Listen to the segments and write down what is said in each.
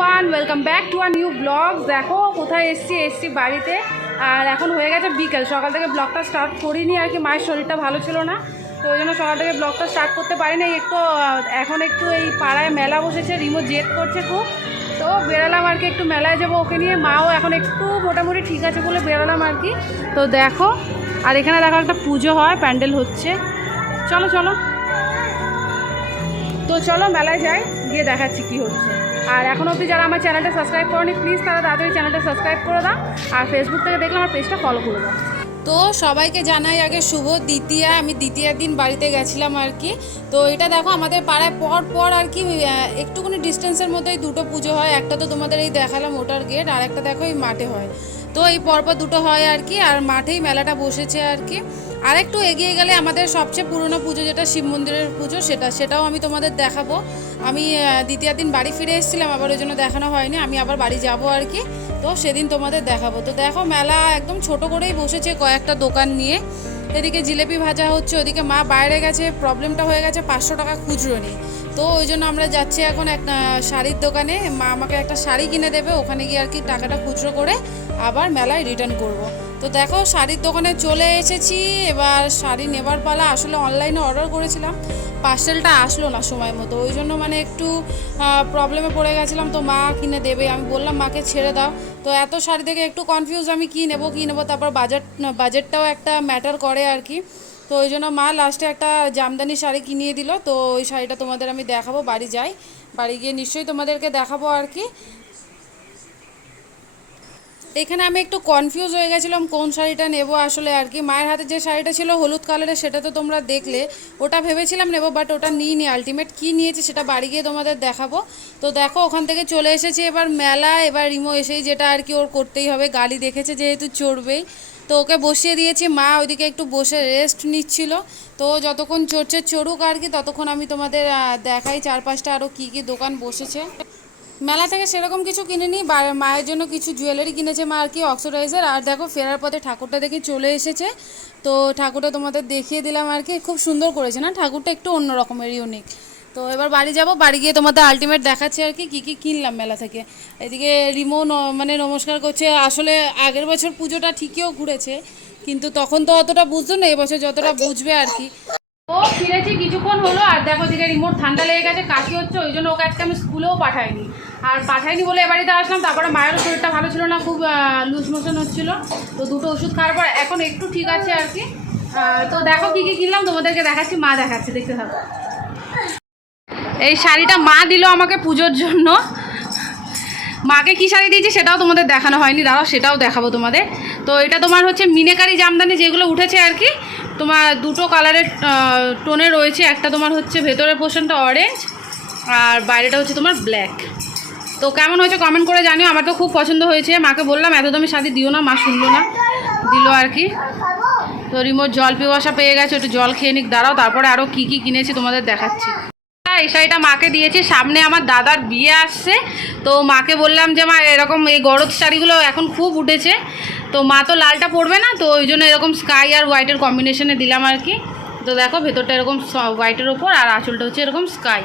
Everyone welcome back to our new blog দেখো, কোথায় এসছি? এসছি বাড়িতে। আর এখন হয়ে গেছে বিকেল। সকাল থেকে ব্লগটা স্টার্ট করিনি, আর কি মায়ের শরীরটা ভালো ছিল না। তো ওই জন্য সকাল থেকে ব্লগটা স্টার্ট করতে পারিনি। একটু এখন একটু এই পাড়ায় মেলা বসেছে, রিমো জেদ করছে খুব। তো বেরালাম আর কি, একটু মেলায় যাব ওকে নিয়ে। মাও এখন একটু মোটামুটি ঠিক আছে বলে বেরালাম আর কি। তো দেখো, আর এখানে দেখো একটা পুজো হয়, প্যান্ডেল হচ্ছে। চলো চলো। তো চলো, মেলায় যাই, গিয়ে দেখাচ্ছি কি হচ্ছে। আর এখন অবধি যারা আমার চ্যানেলটা সাবস্ক্রাইব করনি প্লিজ তারা তাড়াতাড়ি চ্যানেলটা সাবস্ক্রাইব করে দাও আর ফেসবুক থেকে দেখলে আমার পেজটা ফলো করে দাও। তো সবাইকে জানাই আগে শুভ দ্বিতীয়া। আমি দ্বিতীয়ার দিন বাড়িতে গেছিলাম আর কি। তো এটা দেখো, আমাদের পাড়ায় পর পর আর কি একটুখানি ডিস্টেন্সের মধ্যেই দুটো পুজো হয়। একটা তো তোমাদের এই দেখালাম ওটার গেট আর একটা দেখো এই মাঠে হয়। তো এই পরপর দুটো হয় আর কি, আর মাঠেই মেলাটা বসেছে আর কি। আর একটু এগিয়ে গেলে আমাদের সবচেয়ে পুরনো পুজো যেটা শিব মন্দিরের পুজো, সেটা, সেটাও আমি তোমাদের দেখাবো। আমি দ্বিতীয় দিন বাড়ি ফিরে এসেছিলাম, আবার ওই জন্য দেখানো হয়নি। আমি আবার বাড়ি যাব আর কি। তো সেদিন তোমাদের দেখাবো। তো দেখো, মেলা একদম ছোট করেই বসেছে কয়েকটা দোকান নিয়ে। এদিকে জিলেপি ভাজা হচ্ছে, ওদিকে মা বাইরে গেছে, প্রবলেমটা হয়ে গেছে, পাঁচশো টাকা খুচরো নেই। তো ওই জন্য আমরা যাচ্ছি এখন একটা শাড়ির দোকানে। মা আমাকে একটা শাড়ি কিনে দেবে, ওখানে গিয়ে আর কি টাকাটা খুচরো করে আবার মেলায় রিটার্ন করব। তো দেখো, শাড়ির দোকানে চলে এসেছি। এবার শাড়ি নেবার পালা, আসলে অনলাইনে অর্ডার করেছিলাম। পার্সেলটা আসলো না সময় মতো। ওই জন্য মানে একটু প্রবলেমে পড়ে গেছিলাম। তো মা কিনে দেবে। আমি বললাম, মাকে ছেড়ে দাও। তো এত শাড়ি দেখে একটু কনফিউজ আমি কী নেব কী নেব? তারপর বাজেট বাজেটটাও একটা ম্যাটার করে আর কি। তো ওই জন্য মা লাস্টে একটা জামদানি শাড়ি কিনিয়ে দিল। তো ওই শাড়িটা তোমাদের আমি দেখাবো, বাড়ি যাই। বাড়ি গিয়ে নিশ্চয়ই তোমাদেরকে দেখাবো আর কি। এখানে আমি একটু কনফিউজ হয়ে গেছিলাম, কোন শাড়িটা নেব আসলে আর কি। মায়ের হাতে যে শাড়িটা ছিল হলুদ কালারের সেটা তো তোমরা দেখলে। ওটা ভেবেছিলাম নেব বাট ওটা নিইনি। আলটিমেট কী নিয়েছি সেটা বাড়ি গিয়ে তোমাদের দেখাবো। তো দেখো, ওখান থেকে চলে এসেছি এবার মেলা। এবার রিমো এসেই যেটা আর কি ওর করতেই হবে। গাড়ি দেখেছে যেহেতু চড়বেই। তো ওকে বসিয়ে দিয়েছি। মা ওইদিকে একটু বসে রেস্ট নিচ্ছিল। তো যতক্ষণ চড়ছে চড়ুক আর কি, ততক্ষণ আমি তোমাদের দেখাই চারপাশটা আরও কী কী দোকান বসেছে। মেলা থেকে সেরকম কিছু কিনিনি মায়ের জন্য কিছু জুয়েলারি কিনেছে মা আর কি অক্সিডাইজার আর দেখো, ফেরার পথে ঠাকুরটা দেখে চলে এসেছে। তো ঠাকুরটা তোমাদের দেখিয়ে দিলাম আর কি, খুব সুন্দর করেছে না? ঠাকুরটা একটু অন্য রকমের ইউনিক তো এবার বাড়ি যাব, বাড়ি গিয়ে তোমাদের আলটিমেট দেখাচ্ছে আর কি, কী কী কিনলাম মেলা থেকে। এদিকে রিমো মানে নমস্কার করছে, আসলে আগের বছর পুজোটা ঠিকইও ঘুরেছে, কিন্তু তখন তো অতটা বুঝতো না, এবছর যতটা বুঝবে আর কি। ও ফিরেছি, কিছুক্ষণ হলো, আর দেখো দিকে রিমোট ঠান্ডা লেগে গেছে, কাশি হচ্ছে, ওই জন্য ওকে আজকে আমি স্কুলেও পাঠাইনি। আর পাঠাইনি বলে এ বাড়িতে আসলাম, তারপরে মায়েরও শরীরটা ভালো ছিল না, খুব লুজ মোশন হচ্ছিল। তো দুটো ওষুধ খাওয়ার পর এখন একটু ঠিক আছে আর কি। তো দেখো কী কী কিনলাম, তোমাদেরকে দেখাচ্ছি, মা দেখাচ্ছে, দেখতে থাকো। এই শাড়িটা মা দিল আমাকে পুজোর জন্য। মাকে কী শাড়ি দিয়েছি সেটাও তোমাদের দেখানো হয়নি, দাঁড়াও, সেটাও দেখাবো তোমাদের। তো এটা তোমার হচ্ছে মিনেকারি জামদানি, যেগুলো উঠেছে আর কি, তোমার দুটো কালারের টোনে রয়েছে। একটা তোমার হচ্ছে ভেতরের পোর্শনটা অরেঞ্জ আর বাইরেটা হচ্ছে তোমার ব্ল্যাক তো কেমন হয়েছে কমেন্ট করে জানিও, আমার তো খুব পছন্দ হয়েছে। মাকে বললাম, এত দামি শাড়ি দিও না, মা শুনলো না। দিল আর কি। তো রিমোট জল পিপাসা পেয়ে গেছে, একটু জল খেয়ে নিক, দাঁড়াও, তারপরে আরও কী কী কিনেছি তোমাদের দেখাচ্ছি। এই শাড়িটা মাকে দিয়েছি, সামনে আমার দাদার বিয়ে আসছে। তো মাকে বললাম যে, মা, এরকম এই গরদ শাড়িগুলো এখন খুব উঠেছে। তো মা তো লালটা পরবে না, তো ওই জন্য এরকম স্কাই আর হোয়াইটের কম্বিনেশনে দিলাম আর কি। তো দেখো, ভেতরটা এরকম হোয়াইটের ওপর আর আঁচলটা হচ্ছে এরকম স্কাই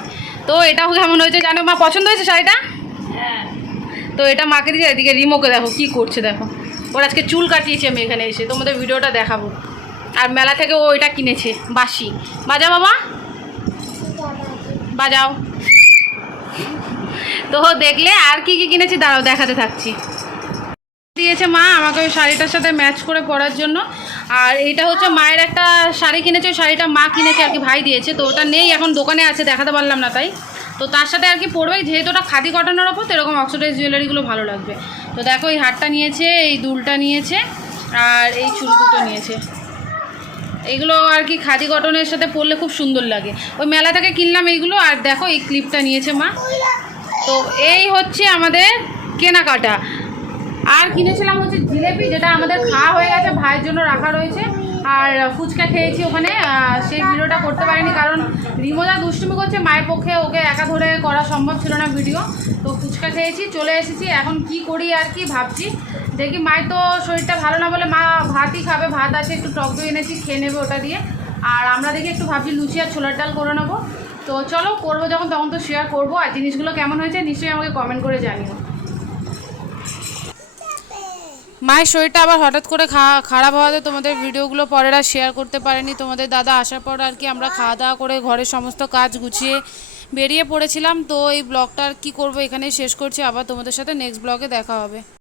তো এটাও কেমন হয়েছে জানো, মা, পছন্দ হয়েছে শাড়িটা? তো এটা মাকে দিয়েছে, এদিকে রিমোকে দেখো কি করছে, দেখো। ওর আজকে চুল কাটিয়েছি আমি এখানে এসে, তোমাদের ভিডিওটা দেখাবো। আর মেলা থেকে ও এটা কিনেছে, বাসি। বাজা বাবা? বাজাও। তো দেখলে আর কি কি কিনেছি, দাঁড়াও, দেখাতে থাকছি। দিয়েছে মা, আমাকে ওই শাড়িটার সাথে ম্যাচ করে পরার জন্য। আর এইটা হচ্ছে মায়ের একটা শাড়ি কিনেছে, ওই শাড়িটা মা কিনেছে আর কি ভাই দিয়েছে। তো ওটা নেই, এখন দোকানে আছে, দেখাতে পারলাম না তাই। তো তার সাথে আর কি পরবেই। যেহেতু ওটা খাদি কটনের ওপর, তো এরকম অক্সিডাইজ জুয়েলারিগুলো ভালো লাগবে। তো দেখো, এই হারটা নিয়েছে, এই দুলটা নিয়েছে, আর এই চুড়ি দুটো নিয়েছে। এইগুলো আর কি খাদি কটনের সাথে পরলে খুব সুন্দর লাগে। ওই মেলা থেকে কিনলাম এইগুলো, আর দেখো, এই ক্লিপটা নিয়েছে মা। তো এই হচ্ছে আমাদের কেনাকাটা। আর কিনেছিলাম হচ্ছে জিলেপি, যেটা আমাদের খাওয়া হয়ে গেছে, ভাইয়ের জন্য রাখা রয়েছে। আর ফুচকা খেয়েছি ওখানে সেই ভিডিওটা করতে পারিনি কারণ রিমোদা দুষ্টুমি করছে মায়ের পক্ষে, ওকে একা ধরে করা সম্ভব ছিল না ভিডিও। তো ফুচকা খেয়েছি, চলে এসেছি, এখন কি করি আর কি ভাবছি। দেখি মায়ের তো শরীরটা ভালো না বলে মা ভাতই খাবে, ভাত আছে, একটু টক দই এনেছি, খেয়ে নেবে ওটা দিয়ে। আর আমরা দেখি একটু ভাবছি লুচি আর ছোলার ডাল করে নেব। তো চলো করব যখন, তখন তো শেয়ার করব। আর জিনিসগুলো কেমন হয়েছে, নিশ্চয়ই আমাকে কমেন্ট করে জানিও। মায়ের শরীরটা আবার হঠাৎ করে খারাপ হওয়াতে তোমাদের ভিডিওগুলো পরের আর শেয়ার করতে পারেনি। তোমাদের দাদা আসার পর আর কি আমরা খাওয়া দাওয়া করে ঘরের সমস্ত কাজ গুছিয়ে বেরিয়ে পড়েছিলাম। তো এই ব্লগটা আর কী করব এখানেই শেষ করছি। আবার তোমাদের সাথে নেক্সট ব্লগে দেখা হবে।